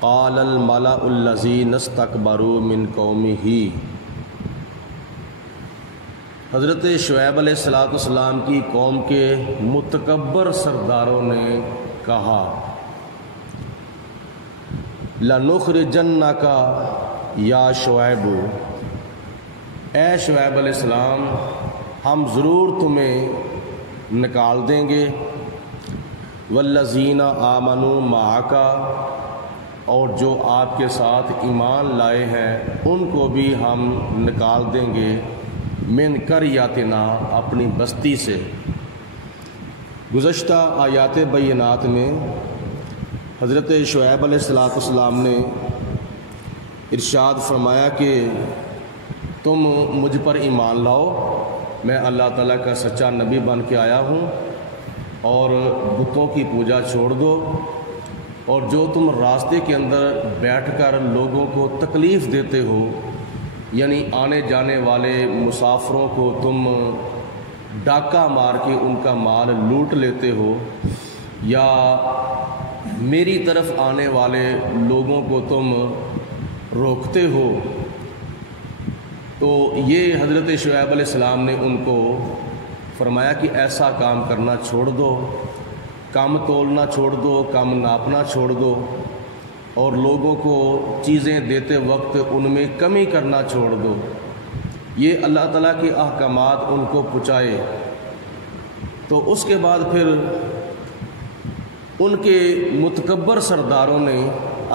قال الملأ الذین استکبروا من قومہ، حضرت شعیب علیہ السلام کی قوم کے متکبر سرداروں نے کہا لَنُخْرِجَنَّكَ یا شعیب، اے شعیب علیہ السلام ہم ضرور تمہیں نکال دیں گے، وَالَّذِينَ آمَنُوا مَعَكَ، اور جو آپ کے ساتھ ایمان لائے ہیں ان کو بھی ہم نکال دیں گے، من قریتنا، اپنی بستی سے۔ گزشتہ آیات بینات میں حضرت شعیب علیہ السلام نے ارشاد فرمایا کہ تم مجھ پر ایمان لاؤ، میں اللہ تعالیٰ کا سچا نبی بن کے آیا ہوں، اور بتوں کی پوجا چھوڑ دو، اور جو تم راستے کے اندر بیٹھ کر لوگوں کو تکلیف دیتے ہو، یعنی آنے جانے والے مسافروں کو تم ڈاکہ مار کے ان کا مال لوٹ لیتے ہو، یا میری طرف آنے والے لوگوں کو تم روکتے ہو، تو یہ حضرت شعیب علیہ السلام نے ان کو فرمایا کہ ایسا کام کرنا چھوڑ دو، کم تولنا چھوڑ دو، کم ناپنا چھوڑ دو، اور لوگوں کو چیزیں دیتے وقت ان میں کمی کرنا چھوڑ دو۔ یہ اللہ تعالیٰ کے احکامات ان کو پہنچائے۔ تو اس کے بعد پھر ان کے متکبر سرداروں نے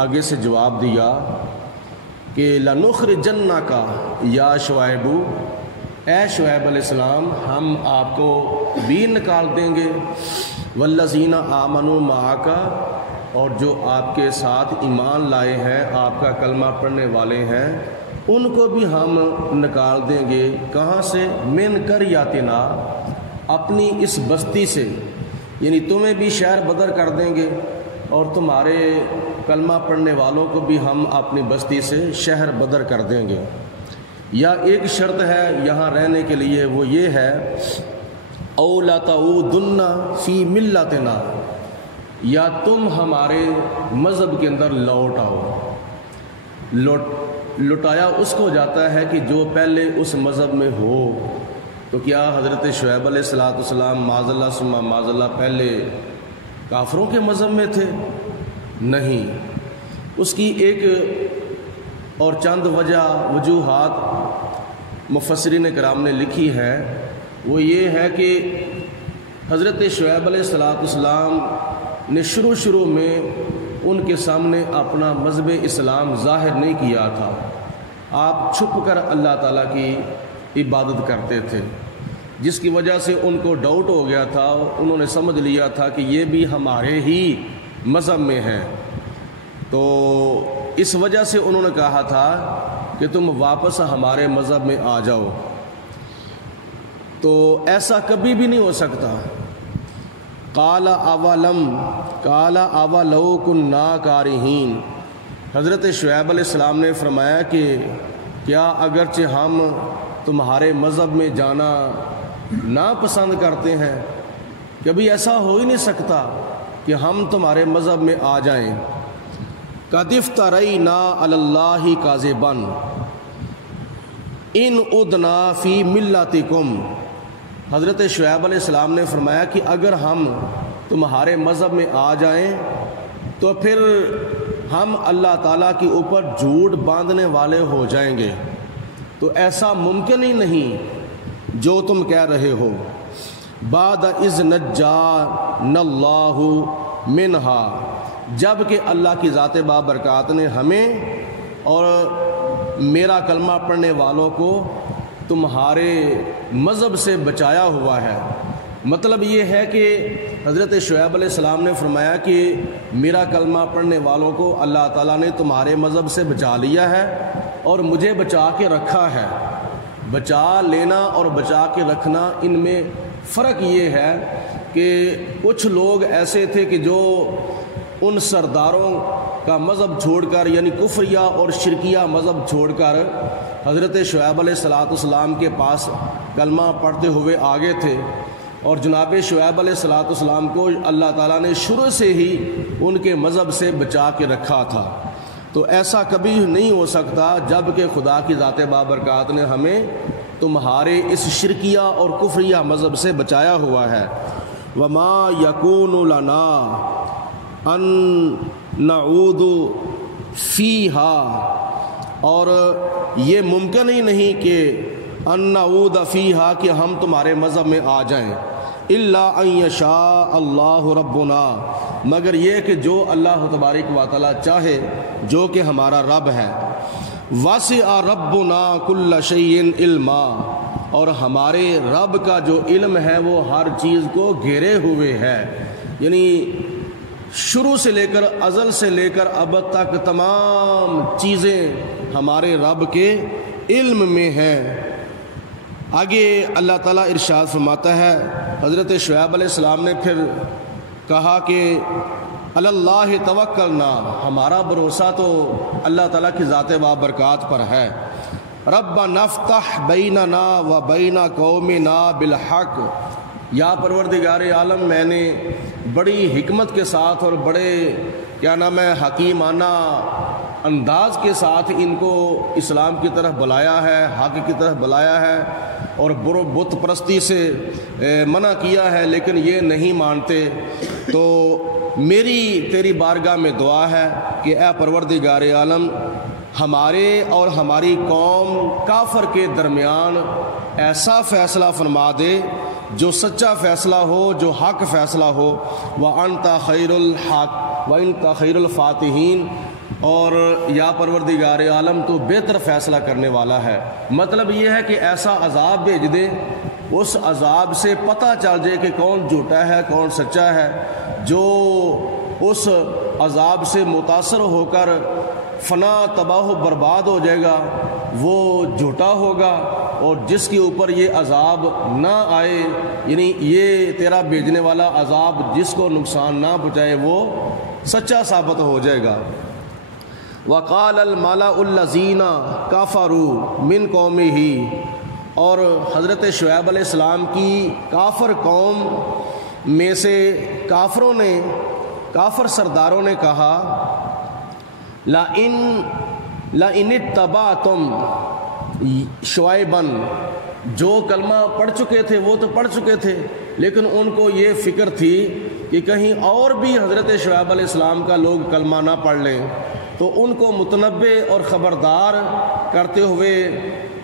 آگے سے جواب دیا کہ لَنُخْرِجَنَّكَ یا شعیب، اے شعیب علیہ السلام ہم آپ کو بھی نکال دیں گے، وَالَّذِينَ آمَنُوا مَعَكَ، اور جو آپ کے ساتھ ایمان لائے ہیں، آپ کا کلمہ پڑھنے والے ہیں، ان کو بھی ہم نکال دیں گے۔ کہاں سے؟ من قریتنا، اپنی اس بستی سے، یعنی تمہیں بھی شہر بدر کر دیں گے، اور تمہارے کلمہ پڑھنے والوں کو بھی ہم اپنی بستی سے شہر بدر کر دیں گے۔ یا ایک شرط ہے یہاں رہنے کے لیے، وہ یہ ہے او لَتَعُودُنَّ فِي مِلَّتِنَا، یا تم ہمارے مذہب کے اندر لوٹ آؤ۔ لٹایا اس کو جاتا ہے کہ جو پہلے اس مذہب میں ہو۔ تو کیا حضرت شعیب علیہ السلام معاذ اللہ ثم معاذ اللہ پہلے کافروں کے مذہب میں تھے؟ نہیں۔ اس کی ایک اور چند وجوہات مفسرین کرام نے لکھی ہے، وہ یہ ہے کہ حضرت شعیب علیہ السلام نے شروع میں ان کے سامنے اپنا مذہب اسلام ظاہر نہیں کیا تھا، آپ چھپ کر اللہ تعالیٰ کی عبادت کرتے تھے، جس کی وجہ سے ان کو ڈاؤٹ ہو گیا تھا، انہوں نے سمجھ لیا تھا کہ یہ بھی ہمارے ہی مذہب میں ہے، تو اس وجہ سے انہوں نے کہا تھا کہ تم واپس ہمارے مذہب میں آ جاؤ۔ تو ایسا کبھی بھی نہیں ہو سکتا۔ قال اولو کنا کارہین، حضرت شعیب علیہ السلام نے فرمایا کہ کیا اگرچہ ہم تمہارے مذہب میں جانا ناپسند کرتے ہیں، کبھی ایسا ہو ہی نہیں سکتا کہ ہم تمہارے مذہب میں آ جائیں۔ قد افترینا علی اللہ کاذبا ان عدنا فی ملتکم، حضرت شعیب علیہ السلام نے فرمایا کہ اگر ہم تمہارے مذہب میں آ جائیں تو پھر ہم اللہ تعالیٰ کے اوپر جھوٹ باندھنے والے ہو جائیں گے، تو ایسا ممکن ہی نہیں جو تم کہہ رہے ہو۔ بعد اذ نجانا اللہ منہا، جب کہ اللہ کی ذات بابرکات نے ہمیں اور میرا کلمہ پڑھنے والوں کو تمہارے مذہب سے بچایا ہوا ہے۔ مطلب یہ ہے کہ حضرت شعیب علیہ السلام نے فرمایا کہ میرا کلمہ پڑھنے والوں کو اللہ تعالیٰ نے تمہارے مذہب سے بچا لیا ہے اور مجھے بچا کے رکھا ہے۔ بچا لینا اور بچا کے رکھنا، ان میں فرق یہ ہے کہ کچھ لوگ ایسے تھے کہ جو ان سرداروں کا مذہب چھوڑ کر، یعنی کفریہ اور شرکیہ مذہب چھوڑ کر حضرت شعیب علیہ السلام کے پاس کلمہ پڑھتے ہوئے آگے تھے، اور جناب شعیب علیہ السلام کو اللہ تعالیٰ نے شروع سے ہی ان کے مذہب سے بچا کے رکھا تھا۔ تو ایسا کبھی نہیں ہو سکتا جب کہ خدا کی ذات بابرکات نے ہمیں تمہارے اس شرکیہ اور کفریہ مذہب سے بچایا ہوا ہے۔ وما یکون لنا ان نعود فیہا، اور یہ ممکن ہی نہیں کہ ان نعود فیہا کہ ہم تمہارے مذہب میں آ جائیں، الا ان یشاء اللہ ربنا، مگر یہ کہ جو اللہ تبارک و تعالی چاہے، جو کہ ہمارا رب ہے۔ وسع ربنا کل شیء علما، اور ہمارے رب کا جو علم ہے وہ ہر چیز کو گھیرے ہوئے ہے، یعنی شروع سے لے کر ازل سے لے کر اب تک تمام چیزیں ہمارے رب کے علم میں ہیں۔ آگے اللہ تعالیٰ ارشاد فرماتا ہے، حضرت شعیب علیہ السلام نے پھر کہا کہ اللہ توکلنا، ہمارا بھروسہ تو اللہ تعالیٰ کی ذات بابرکات پر ہے۔ ربنا افتح بیننا و بین قومنا بالحق، یا پروردگار عالم میں نے بڑی حکمت کے ساتھ اور بڑے حکیمانہ انداز کے ساتھ ان کو اسلام کی طرف بلایا ہے، حق کی طرف بلایا ہے، اور بت پرستی سے منع کیا ہے، لیکن یہ نہیں مانتے۔ تو میری تیری بارگاہ میں دعا ہے کہ اے پروردگار عالم، ہمارے اور ہماری قوم کافر کے درمیان ایسا فیصلہ فرما دے جو سچا فیصلہ ہو، جو حق فیصلہ ہو۔ وَأَنْتَ خَيْرُ الْحَقِّ وَأَنْتَ خَيْرُ الْفَاتِحِينَ، اور یا پروردگار عالم تو بہتر فیصلہ کرنے والا ہے۔ مطلب یہ ہے کہ ایسا عذاب بھیج دے، اس عذاب سے پتہ چل جائے کہ کون جھوٹا ہے کون سچا ہے۔ جو اس عذاب سے متاثر ہو کر فنا تباہ و برباد ہو جائے گا وہ جھوٹا ہوگا، اور جس کے اوپر یہ عذاب نہ آئے، یعنی یہ تیرا بھیجنے والا عذاب جس کو نقصان نہ پہنچائے، وہ سچا ثابت ہو جائے گا۔ وقال الملأ الذین کفروا من قومہ، اور حضرت شعیب علیہ السلام کی کافر قوم میں سے کافروں نے، کافر سرداروں نے کہا، لَإِنِ اتَّبَعْتُمْ شعیباً، جو کلمہ پڑھ چکے تھے وہ تو پڑھ چکے تھے، لیکن ان کو یہ فکر تھی کہ کہیں اور بھی حضرت شعیب علیہ السلام کا لوگ کلمہ نہ پڑھ لیں، تو ان کو متنبہ اور خبردار کرتے ہوئے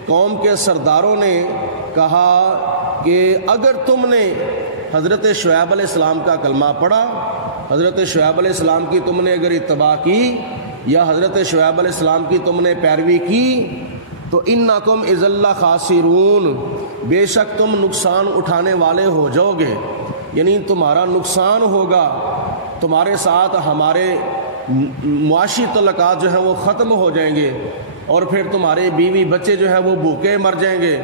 قوم کے سرداروں نے کہا کہ اگر تم نے حضرت شعیب علیہ السلام کا کلمہ پڑھا، حضرت شعیب علیہ السلام کی تم نے اگر اتباع کی، یا حضرت شعیب علیہ السلام کی تم نے پیروی کی، تو انکم اذا لخاسرون، بے شک تم نقصان اٹھانے والے ہو جاؤ گے، یعنی تمہارا نقصان ہوگا، تمہارے ساتھ ہمارے معاشی تعلقات جو ہیں وہ ختم ہو جائیں گے، اور پھر تمہارے بیوی بچے جو ہیں وہ بھوکے مر جائیں گے،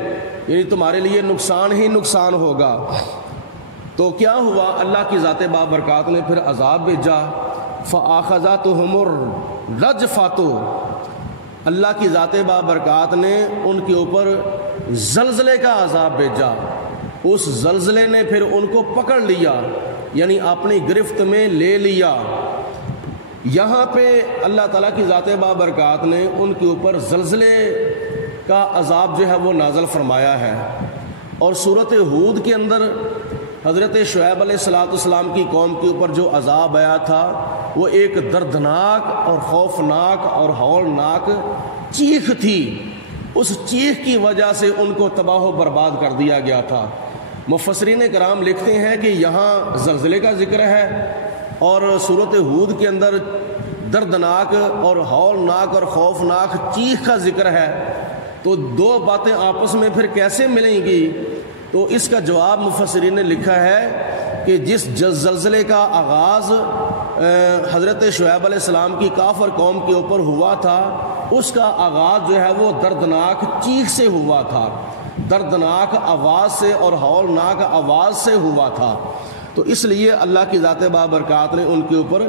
یعنی تمہارے لیے نقصان ہی نقصان ہوگا۔ تو کیا ہوا، اللہ کی ذات بابرکات نے پھر عذاب بھیجا، فآخذتہم الرجفۃ، اللہ کی ذات بابرکات نے ان کے اوپر زلزلے کا عذاب بھیجا، اس زلزلے نے پھر ان کو پکڑ لیا، یعنی اپنی گرفت میں لے لیا۔ یہاں پہ اللہ تعالیٰ کی ذات بابرکات نے ان کے اوپر زلزلے کا عذاب جو ہے وہ نازل فرمایا ہے، اور سورۃ ہود کے اندر حضرت شعیب علیہ السلام کی قوم کے اوپر جو عذاب آیا تھا وہ ایک دردناک اور خوفناک اور ہولناک چیخ تھی، اس چیخ کی وجہ سے ان کو تباہ و برباد کر دیا گیا تھا۔ مفسرین کرام لکھتے ہیں کہ یہاں زلزلے کا ذکر ہے اور سورۃ ہود کے اندر دردناک اور ہولناک اور خوفناک چیخ کا ذکر ہے، تو دو باتیں آپس میں پھر کیسے ملیں گی؟ تو اس کا جواب مفسرین نے لکھا ہے کہ جس زلزلے کا آغاز حضرت شعیب علیہ السلام کی کافر قوم کے اوپر ہوا تھا، اس کا آغاز جو ہے وہ دردناک چیخ سے ہوا تھا، دردناک آواز سے اور ہولناک آواز سے ہوا تھا۔ تو اس لیے اللہ کی ذات بابرکات نے ان کے اوپر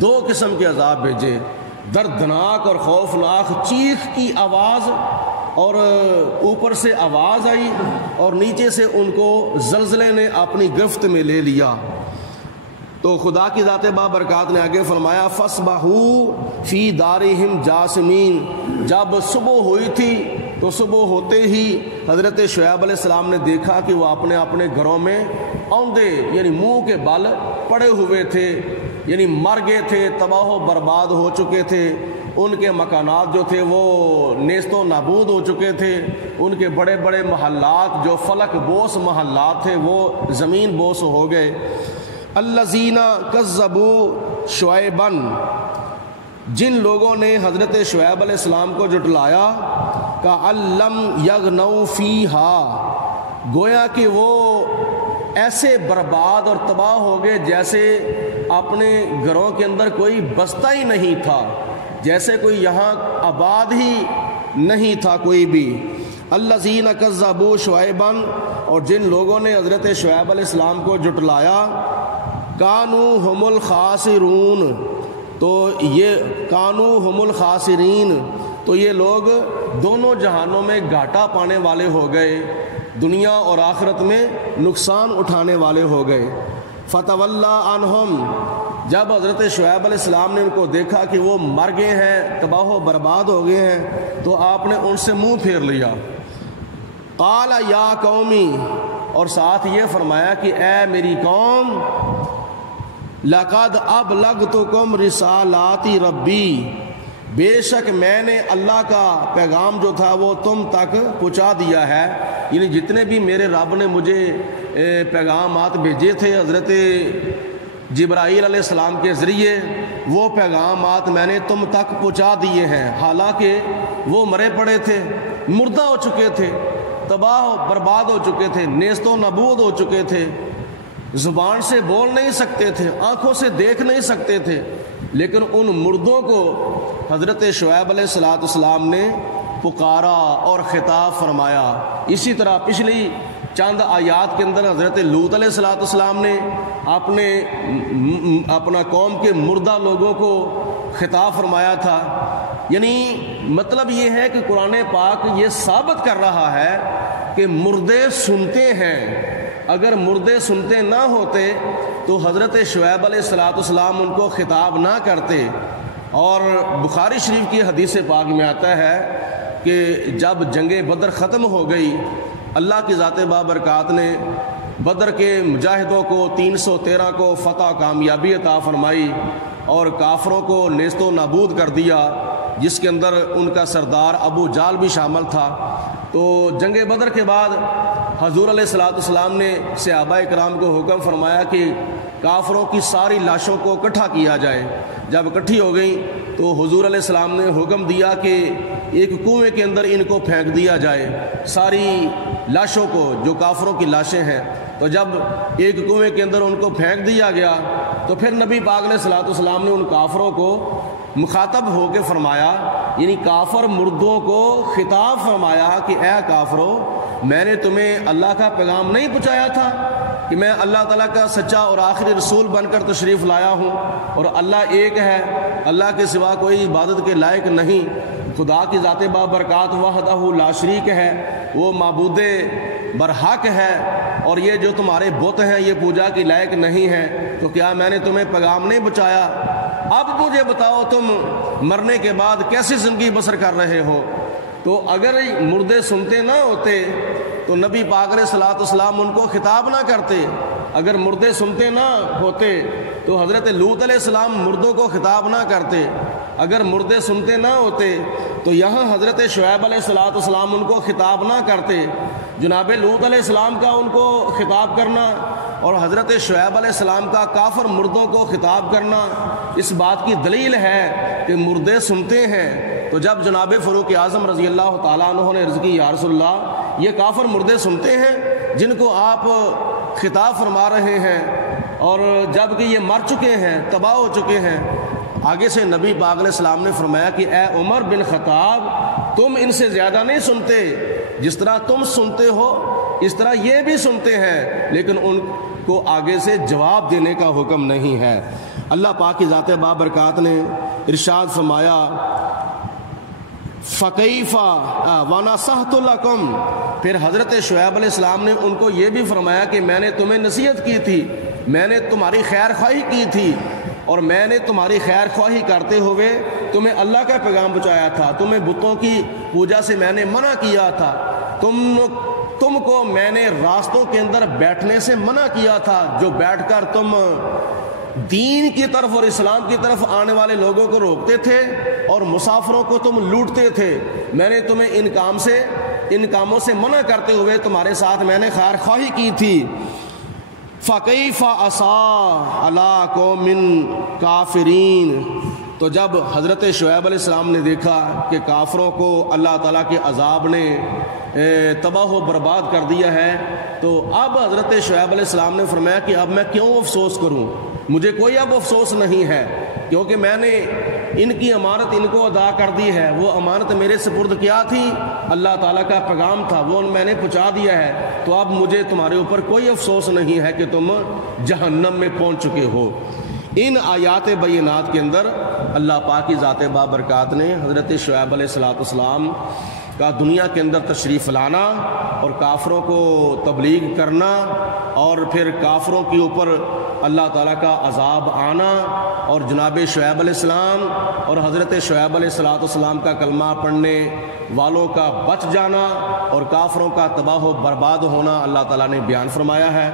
دو قسم کے عذاب بھیجے، دردناک اور خوفناک چیخ کی آواز، اور اوپر سے آواز آئی، اور نیچے سے ان کو زلزلے نے اپنی گرفت میں لے لیا۔ تو خدا کی ذات بابرکات نے آگے فرمایا فَأَصْبَحُوا فِي دَارِهِمْ جَاثِمِينَ، جب صبح ہوئی تھی تو صبح ہوتے ہی حضرت شعیب علیہ السلام نے دیکھا کہ وہ اپنے اپنے گھروں میں اوندے یعنی منہ کے بل پڑے ہوئے تھے، یعنی مر گئے تھے، تباہ و برباد ہو چکے تھے، ان کے مکانات جو تھے وہ نیست و نابود ہو چکے تھے، ان کے بڑے بڑے محلات جو فلک بوس محلات تھے وہ زمین بوس ہو گئے۔ الذین کذبوا شعیبا، جن لوگوں نے حضرت شعیب علیہ السلام کو جھٹلایا، کأن لم یغنوا فیہا، گویا کہ وہ ایسے برباد اور تباہ ہو گئے جیسے اپنے گھروں کے اندر کوئی بستا ہی نہیں تھا، جیسے کوئی یہاں آباد ہی نہیں تھا کوئی بھی۔ الذین کذبوا شعیبا، اور جن لوگوں نے حضرت شعیب علیہ السلام کو جھٹلایا، کانوا ھم الخاسرون، تو یہ کانوا ھم الخاسرین، تو یہ لوگ دونوں جہانوں میں گھاٹا پانے والے ہو گئے، دنیا اور آخرت میں نقصان اٹھانے والے ہو گئے۔ فتولی عنہم، جب حضرت شعیب علیہ السلام نے ان کو دیکھا کہ وہ مر گئے ہیں، تباہ و برباد ہو گئے ہیں، تو آپ نے ان سے منہ پھیر لیا۔ قال یا قومی، اور ساتھ یہ فرمایا کہ اے میری قوم، لقد ابلغتکم رسالات ربی، بے شک میں نے اللہ کا پیغام جو تھا وہ تم تک پہنچا دیا ہے، یعنی جتنے بھی میرے رب نے مجھے پیغامات بھیجے تھے حضرت جبرائیل علیہ السلام کے ذریعے، وہ پیغامات میں نے تم تک پہنچا دیے ہیں، حالانکہ وہ مرے پڑے تھے، مردہ ہو چکے تھے، تباہ و برباد ہو چکے تھے، نیست و نابود ہو چکے تھے، زبان سے بول نہیں سکتے تھے، آنکھوں سے دیکھ نہیں سکتے تھے، لیکن ان مردوں کو حضرت شعیب علیہ السلام نے پکارا اور خطاب فرمایا۔ اسی طرح پچھلی چند آیات کے اندر حضرت لوط علیہ السلام نے اپنا قوم کے مردہ لوگوں کو خطاب فرمایا تھا۔ یعنی مطلب یہ ہے کہ قرآن پاک یہ ثابت کر رہا ہے کہ مردے سنتے ہیں، اگر مردے سنتے نہ ہوتے تو حضرت شعیب علیہ السلام ان کو خطاب نہ کرتے۔ اور بخاری شریف کی حدیث پاک میں آتا ہے کہ جب جنگ بدر ختم ہو گئی، اللہ کی ذات بابرکات نے بدر کے مجاہدوں کو 313 کو فتح کامیابی عطا فرمائی اور کافروں کو نیست و نابود کر دیا، جس کے اندر ان کا سردار ابو جہل بھی شامل تھا۔ تو جنگ بدر کے بعد حضور علیہ السلام نے صحابہ کرام کو حکم فرمایا کہ کافروں کی ساری لاشوں کو اکٹھا کیا جائے۔ جب اکٹھی ہو گئیں تو حضور علیہ السلام نے حکم دیا کہ ایک کنویں کے اندر ان کو پھینک دیا جائے، ساری لاشوں کو جو کافروں کی لاشیں ہیں۔ تو جب ایک کنویں کے اندر ان کو پھینک دیا گیا تو پھر نبی پاک علیہ السلام نے ان کافروں کو مخاطب ہو کے فرمایا، یعنی کافر مردوں کو خطاب فرمایا کہ اے کافروں، میں نے تمہیں اللہ کا پیغام نہیں پہنچایا تھا کہ میں اللہ تعالیٰ کا سچا اور آخری رسول بن کر تشریف لایا ہوں، اور اللہ ایک ہے، اللہ کے سوا کوئی عبادت کے لائق نہیں، خدا کی ذات بابرکات وحدہ لا شریک ہے، وہ معبود برحق ہے، اور یہ جو تمہارے بت ہیں یہ پوجا کی لائق نہیں ہے، تو کیا میں نے تمہیں پیغام نہیں پہنچایا؟ اب مجھے بتاؤ تم مرنے کے بعد کیسی زندگی بسر کر رہے ہو؟ تو اگر مردے سنتے نہ ہوتے تو نبی پاک علیہ السلام ان کو خطاب نہ کرتے، اگر مردے سنتے نہ ہوتے تو حضرت لوط علیہ السلام مردوں کو خطاب نہ کرتے، اگر مردے سنتے نہ ہوتے تو یہاں حضرت شعیب علیہ السلام ان کو خطاب نہ کرتے۔ جناب لوط علیہ السلام کا ان کو خطاب کرنا اور حضرت شعیب علیہ السلام کا کافر مردوں کو خطاب کرنا اس بات کی دلیل ہے کہ مردے سنتے ہیں۔ تو جب جناب فاروق اعظم رضی اللہ تعالیٰ عنہ نے عرض کی یا رسول اللہ، یہ کافر مردے سنتے ہیں جن کو آپ خطاب فرما رہے ہیں، اور جب کہ یہ مر چکے ہیں، تباہ ہو چکے ہیں۔ آگے سے نبی پاک علیہ السلام نے فرمایا کہ اے عمر بن خطاب، تم ان سے زیادہ نہیں سنتے، جس طرح تم سنتے ہو اس طرح یہ بھی سنتے ہیں، لیکن ان کو آگے سے جواب دینے کا حکم نہیں ہے۔ اللہ پاک کی ذات بابرکات نے ارشاد فرمایا فَكَيْفَ وَنَصَحْتُ لَكُمْ، پھر حضرت شعیب علیہ السلام نے ان کو یہ بھی فرمایا کہ میں نے تمہیں نصیحت کی تھی میں نے تمہاری خیر خواہی کی تھی اور میں نے تمہاری خیر خواہی کرتے ہوئے تمہیں اللہ کا پیغام پہنچایا تھا، تمہیں بتوں کی پوجا سے میں نے منع کیا تھا، تم کو میں نے راستوں کے اندر بیٹھنے سے منع کیا تھا، جو بیٹھ کر تم دین کی طرف اور اسلام کی طرف آنے والے لوگوں کو روکتے تھے اور مسافروں کو تم لوٹتے تھے۔ میں نے تمہیں ان کاموں سے منع کرتے ہوئے تمہارے ساتھ میں نے خیر خواہی کی تھی۔ فَكَيْفَ عَصَىٰ عَلَىٰ قَوْمٍ كَافِرِينَ، تو جب حضرت شعیب علیہ السلام نے دیکھا کہ کافروں کو اللہ تعالیٰ کے عذاب نے تباہ و برباد کر دیا ہے، تو اب حضرت شعیب علیہ السلام نے فرمایا کہ اب میں کیوں افسوس کروں، مجھے کوئی اب افسوس نہیں ہے، کیونکہ میں نے ان کی امانت ان کو ادا کر دی ہے۔ وہ امانت میرے سپرد کیا تھی؟ اللہ تعالیٰ کا پیغام تھا، وہ میں نے پہنچا دیا ہے، تو اب مجھے تمہارے اوپر کوئی افسوس نہیں ہے کہ تم جہنم میں پہنچ چکے ہو۔ ان آیات بینات کے اندر اللہ پاک کی ذات بابرکات نے حضرت شعیب علیہ السلام کا دنیا کے اندر تشریف لانا اور کافروں کو تبلیغ کرنا اور پھر کافروں کے اوپر اللہ تعالیٰ کا عذاب آنا اور جناب شعیب علیہ السلام اور حضرت شعیب علیہ السلام کا کلمہ پڑھنے والوں کا بچ جانا اور کافروں کا تباہ و برباد ہونا اللہ تعالیٰ نے بیان فرمایا ہے۔